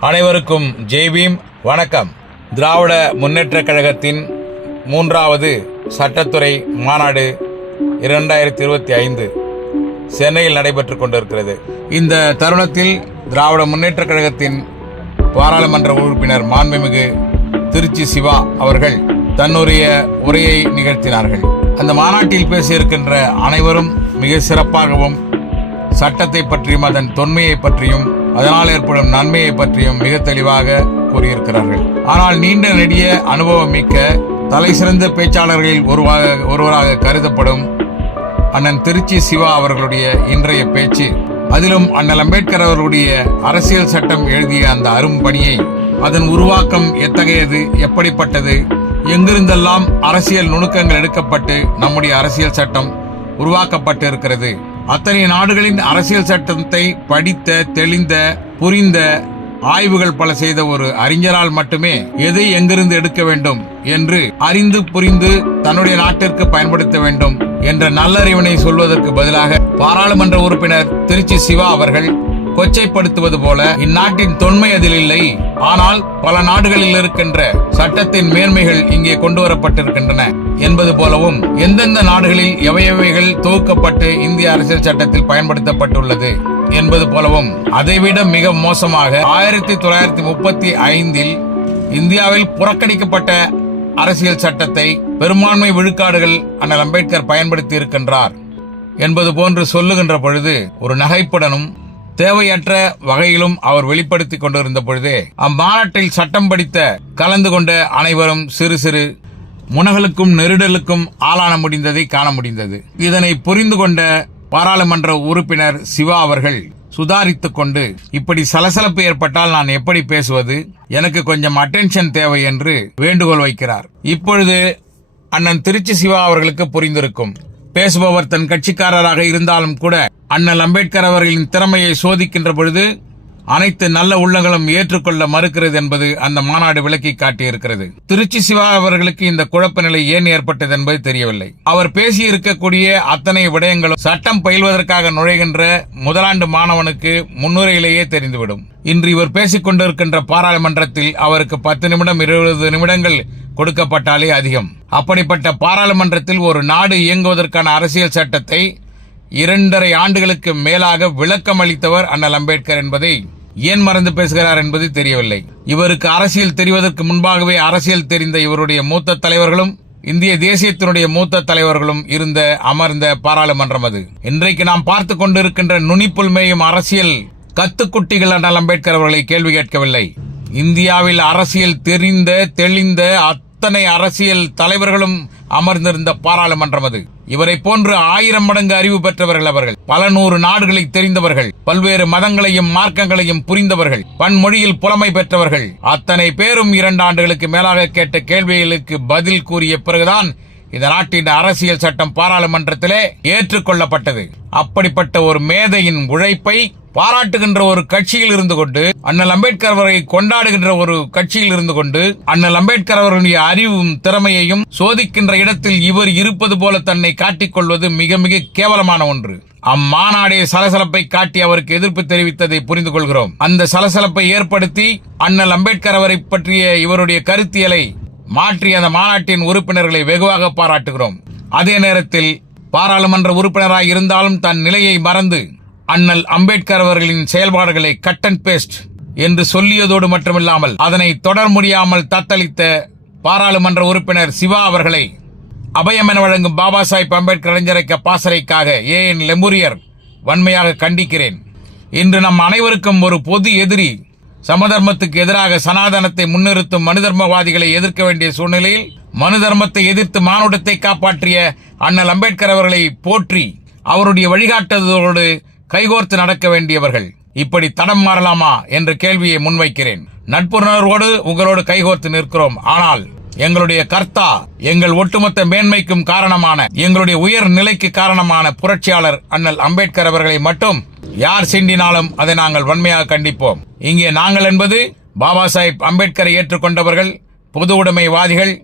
அனைவருக்கும் ஜெய்பீம் வணக்கம். திராவிட முன்னேற்றக் கழகத்தின் மூன்றாவது சட்டத்துறை மாநாடு இரண்டாயிரத்தி இருபத்தி ஐந்து சென்னையில் நடைபெற்று கொண்டிருக்கிறது. இந்த தருணத்தில் திராவிட முன்னேற்றக் கழகத்தின் பாராளுமன்ற உறுப்பினர் மாண்புமிகு திருச்சி சிவா அவர்கள் தன்னுடைய உரையை நிகழ்த்தினார்கள். அந்த மாநாட்டில் பேசியிருக்கின்ற அனைவரும் மிக சிறப்பாகவும் சட்டத்தை பற்றியும் அதன் தொன்மையை பற்றியும் அதனால் ஏற்படும் நன்மையை பற்றியும் மிக தெளிவாக கூறியிருக்கிறார்கள். ஆனால் நீண்ட நெடிய அனுபவம் மிக்க தலை சிறந்த பேச்சாளர்களில் ஒருவாக ஒருவராக கருதப்படும் அண்ணன் திருச்சி சிவா அவர்களுடைய இன்றைய பேச்சு. அதிலும் அண்ணல் அம்பேத்கர் அவர்களுடைய அரசியல் சட்டம் எழுதிய அந்த அரும் பணியை அதன் உருவாக்கம் எத்தகையது எப்படிப்பட்டது எங்கிருந்தெல்லாம் அரசியல் நுணுக்கங்கள் எடுக்கப்பட்டு நம்முடைய அரசியல் சட்டம் உருவாக்கப்பட்டு இருக்கிறது அத்தனை நாடுகளின் அரசியல் சட்டத்தை படித்த தெளிந்த புரிந்த ஆய்வுகள் பல செய்த ஒரு அறிஞரால் மட்டுமே எதை எங்கிருந்து எடுக்க வேண்டும் என்று அறிந்து புரிந்து தன்னுடைய நாட்டிற்கு பயன்படுத்த வேண்டும் என்ற நல்லறிவினை சொல்வதற்கு பதிலாக பாராளுமன்ற உறுப்பினர் திருச்சி சிவா அவர்கள் கொச்சைப்படுத்துவது போல இந்நாட்டின் தொன்மை அதில் இல்லை. ஆனால் பல நாடுகளில் இருக்கின்ற சட்டத்தின் மேன்மைகள் இங்கே கொண்டு வரப்பட்டிருக்கின்றன என்பது போலவும் எந்தெந்த நாடுகளில் எவையவைகள் துவக்கப்பட்டு இந்திய அரசியல் சட்டத்தில் பயன்படுத்தப்பட்டுள்ளது என்பது போலவும் அதைவிட மிக மோசமாக ஆயிரத்தி தொள்ளாயிரத்தி முப்பத்தி ஐந்தில் இந்தியாவில் புறக்கணிக்கப்பட்ட அரசியல் சட்டத்தை பெரும்பான்மை விழுக்காடுகள் அண்ணல் அம்பேத்கர் பயன்படுத்தி இருக்கின்றார் என்பது போன்று சொல்லுகின்ற பொழுது ஒரு நகைப்புடனும் தேவையற்ற வகையிலும் அவர் வெளிப்படுத்திக் கொண்டிருந்த பொழுதே அம்மாநாட்டில் சட்டம் படித்த கலந்து கொண்ட அனைவரும் சிறு சிறு முனகலுக்கும் நெருடலுக்கும் ஆளான முடிந்ததை காண முடிந்தது. இதனை புரிந்து கொண்ட பாராளுமன்ற உறுப்பினர் சிவா அவர்கள் சுதாரித்து கொண்டு இப்படி சலசலப்பு ஏற்பட்டால் நான் எப்படி பேசுவது? எனக்கு கொஞ்சம் அட்டென்ஷன் தேவை என்று வேண்டுகோள் வைக்கிறார். இப்பொழுது அண்ணன் திருச்சி சிவா அவர்களுக்கு புரிந்திருக்கும். பேசுபவர் தன் கட்சிக்காரராக இருந்தாலும் கூட அண்ணல் அம்பேத்கர் அவர்களின் திறமையை சோதிக்கின்ற பொழுது அனைத்து நல்ல உள்ளங்களும் ஏற்றுக்கொள்ள மறுக்கிறது என்பது அந்த மாநாடு விளக்கி காட்டியிருக்கிறது. திருச்சி சிவா அவர்களுக்கு இந்த குழப்ப நிலை ஏன் ஏற்பட்டது என்பது தெரியவில்லை. அவர் பேசியிருக்கக்கூடிய அத்தனை விடயங்களும் சட்டம் பயில்வதற்காக நுழைகின்ற முதலாண்டு மாணவனுக்கு முன்னுரையிலேயே தெரிந்துவிடும். இன்று இவர் பேசிக் கொண்டிருக்கின்ற பாராளுமன்றத்தில் அவருக்கு பத்து நிமிடம் இருபது நிமிடங்கள் கொடுக்கப்பட்டாலே அதிகம். அப்படிப்பட்ட பாராளுமன்றத்தில் ஒரு நாடு இயங்குவதற்கான அரசியல் சட்டத்தை இரண்டரை ஆண்டுகளுக்கு மேலாக விளக்கம் அளித்தவர் அண்ணல் அம்பேத்கர் என்பதை ஏன் மறந்து பேசுகிறார் என்பது தெரியவில்லை. இவருக்கு அரசியல் தெரிவதற்கு முன்பாகவே அரசியல் தெரிந்த இவருடைய மூத்த தலைவர்களும் இந்திய தேசியத்தினுடைய மூத்த தலைவர்களும் இருந்த அமர்ந்த பாராளுமன்றம் அது. இன்றைக்கு நாம் பார்த்து கொண்டிருக்கின்ற நுனிப்புல் மேயும் அரசியல் கத்துக்குட்டிகள் அண்ணல் அம்பேத்கர் அவர்களை கேள்வி கேட்கவில்லை. இந்தியாவில் அரசியல் தெரிந்த தெளிந்த அத்தனை அரசியல் தலைவர்களும் அமர்ந்திருந்த பாராளுமன்றம் அது. இவரை போன்று ஆயிரம் மடங்கு அறிவு பெற்றவர்கள் அவர்கள். பல நூறு நாடுகளை தெரிந்தவர்கள். பல்வேறு மதங்களையும் மார்க்கங்களையும் புரிந்தவர்கள். பன்மொழியில் புலமை பெற்றவர்கள். அத்தனை பேரும் இரண்டு ஆண்டுகளுக்கு மேலாக கேட்ட கேள்விகளுக்கு பதில் கூறிய பிறகுதான் இந்த நாட்டின் அரசியல் சட்டம் பாராளுமன்றத்திலே ஏற்றுக்கொள்ளப்பட்டது. அப்படிப்பட்ட ஒரு மேதையின் உழைப்பை பாராட்டுகின்ற ஒரு கட்சியில் இருந்து கொண்டு அண்ணல் அம்பேத்கர் அவரை கொண்டாடுகின்ற ஒரு கட்சியில் இருந்து கொண்டு அண்ணல் அம்பேத்கர் அவருடைய அறிவும் திறமையையும் சோதிக்கின்ற இடத்தில் இவர் இருப்பது போல தன்னை காட்டிக்கொள்வது மிக மிக கேவலமான ஒன்று. அம்மாநாடே சலசலப்பை காட்டி அவருக்கு எதிர்ப்பு தெரிவித்ததை புரிந்து கொள்கிறோம். அந்த சலசலப்பை ஏற்படுத்தி அண்ணல் அம்பேத்கர் அவரை பற்றிய இவருடைய கருத்தியலை மாற்றி அந்த மாநாட்டின் உறுப்பினர்களை வெகுவாக பாராட்டுகிறோம். அதே நேரத்தில் பாராளுமன்ற உறுப்பினராக இருந்தாலும் தன் நிலையை மறந்து அண்ணல் அம்பேத்கர் அவர்களின் செயல்பாடுகளை கட் அண்ட் பேஸ்ட் என்று சொல்லியதோடு மட்டுமில்லாமல் அதனை தொடர முடியாமல் தத்தளித்த பாராளுமன்ற உறுப்பினர் சிவா அவர்களை அபயம் என வழங்கும் பாபா சாஹிப் அம்பேத்கர் இளைஞரைக்க பாசறைக்காக ஏ என் லெமுரியர் வன்மையாக கண்டிக்கிறேன். இன்று நம் அனைவருக்கும் ஒரு பொது எதிரி சமதர்மத்துக்கு எதிராக சனாதனத்தை முன்னிறுத்தும் மனுதர்மவாதிகளை எதிர்க்க வேண்டிய சூழ்நிலையில் மனு தர்மத்தை எதிர்த்து மானுடத்தை காப்பாற்றிய அண்ணல் அம்பேத்கர் அவர்களை போற்றி அவருடைய வழிகாட்டுதலோடு கைகோர்த்து நடக்க வேண்டியவர்கள். இப்படி தடம் மாறலாமா என்ற கேள்வியை முன்வைக்கிறேன். நட்புணர்வோடு உங்களோடு கைகோர்த்து நிற்கிறோம். ஆனால் எங்களுடைய கர்த்தா எங்கள் ஒட்டுமொத்த மேன்மைக்கும் காரணமான எங்களுடைய உயர் நிலைக்கு காரணமான புரட்சியாளர் அண்ணல் அம்பேத்கர் அவர்களை மட்டும் யார் சிண்டினாலும் அதை நாங்கள் வன்மையாக கண்டிப்போம். இங்கே நாங்கள் என்பது பாபா சாஹிப் அம்பேத்கரை ஏற்றுக்கொண்டவர்கள் பொது உடைமைவாதிகள்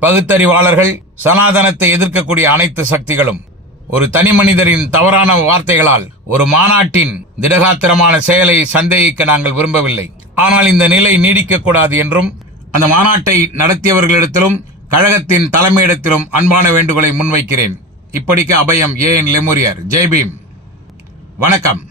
பகுத்தறிவாளர்கள் சனாதனத்தை எதிர்க்கக்கூடிய அனைத்து சக்திகளும். ஒரு தனி மனிதரின் தவறான வார்த்தைகளால் ஒரு மாநாட்டின் திடகாத்திரமான செயலை சந்தேகிக்க நாங்கள் விரும்பவில்லை. ஆனால் இந்த நிலை நீடிக்கக்கூடாது என்றும் அந்த மாநாட்டை நடத்தியவர்களிடத்திலும் கழகத்தின் தலைமையிடத்திலும் அன்பான வேண்டுகோளை முன்வைக்கிறேன். இப்படிக்கு அபயம் ஏ என் லெமுரியர் ஜெய்பீம் வணக்கம்.